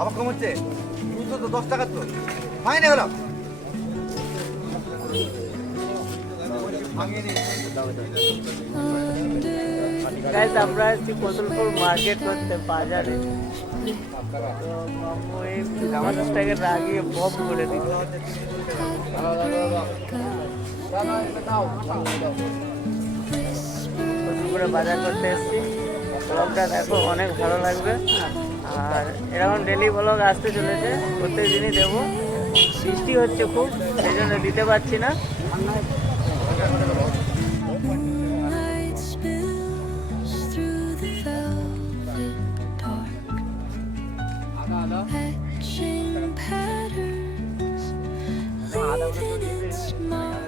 আবার কম হচ্ছে? দুশো তো দশ টাকা তো। ফাইন এগুলো গাইজ আমরা আছি কতুলপুর মার্কেট করতে বাজারে। মানুষটাকে রাগিয়ে বম করে দিল বাজার করতে এসেছি। ব্লগটা দেখো অনেক ভালো লাগবে। আর এরকম ডেলি ব্লগ আসতে চলেছে প্রত্যেক দিনই দেবো। বৃষ্টি হচ্ছে খুব সেই জন্য দিতে পারছি না। Etching patterns, its mark.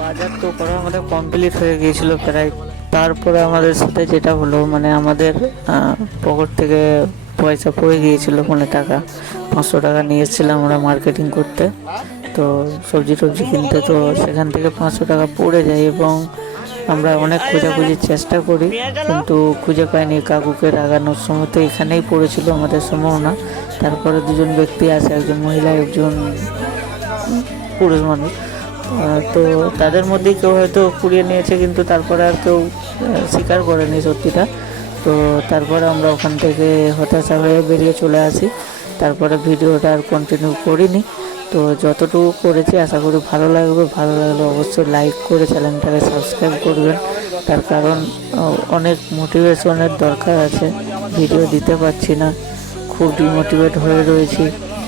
বাজার তো করা আমাদের কমপ্লিট হয়ে গিয়েছিল প্রায়। তারপরে আমাদের সাথে যেটা হলো মানে আমাদের পকেট থেকে পয়সা পড়ে গিয়েছিল মানে টাকা। পাঁচশো টাকা নিয়ে এসেছিলাম আমরা মার্কেটিং করতে। তো সবজি টবজি কিনতে, তো সেখান থেকে পাঁচশো টাকা পড়ে যায় এবং আমরা অনেক খোঁজাখুঁজির চেষ্টা করি, কিন্তু খুঁজে পাইনি। কাকুকে লাগানোর সময় তো এখানেই পড়েছিল আমাদের সম্ভাবনা। তারপরে দুজন ব্যক্তি আছে, একজন মহিলা, একজন পুরুষ মানুষ। তো তাদের মধ্যেই কেউ হয়তো কুড়িয়ে নিয়েছে, কিন্তু তারপরে আর কেউ স্বীকার করেনি সত্যিটা। তো তারপরে আমরা ওখান থেকে হতাশা হয়ে বেরিয়ে চলে আসি। তারপরে ভিডিওটা আর কন্টিনিউ করিনি। তো যতটুকু করেছি, আশা করি ভালো লাগবে। ভালো লাগলে অবশ্যই লাইক করে চ্যানেলটাকে সাবস্ক্রাইব করবেন। তার কারণ অনেক মোটিভেশনের দরকার আছে। ভিডিও দিতে পারছি না। খুব ডিমোটিভেট হয়ে রয়েছি।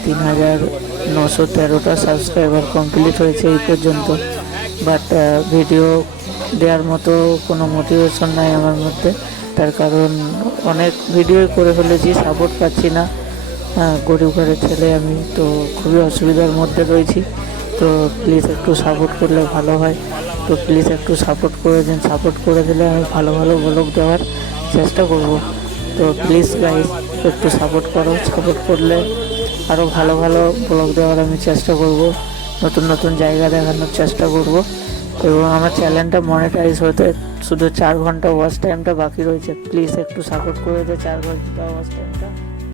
তিন হাজার নশো তেরোটা সাবস্ক্রাইবার কমপ্লিট হয়েছে এই পর্যন্ত। বাট ভিডিও দেওয়ার মতো কোনো মোটিভেশন নাই আমার মধ্যে। তার কারণ অনেক ভিডিও করে ফেলেছি সাপোর্ট পাচ্ছি না। গরিব ঘরের ছেলে আমি, তো খুবই অসুবিধার মধ্যে রয়েছি। তো প্লিজ একটু সাপোর্ট করলে ভালো হয়। তো প্লিজ একটু সাপোর্ট করে দিন। সাপোর্ট করে দিলে আমি ভালো ভালো ব্লগ দেওয়ার চেষ্টা করব। তো প্লিজ গাইজ একটু সাপোর্ট করো। সাপোর্ট করলে আরও ভালো ভালো ব্লগ দেওয়ার আমি চেষ্টা করব। নতুন নতুন জায়গা দেখানোর চেষ্টা করব। এবং আমার চ্যানেলটা মনিটাইজ হতে শুধু চার ঘণ্টা ওয়াচ টাইমটা বাকি রয়েছে। প্লিজ একটু সাপোর্ট করে দে চার ঘণ্টা ওয়াচ টাইমটা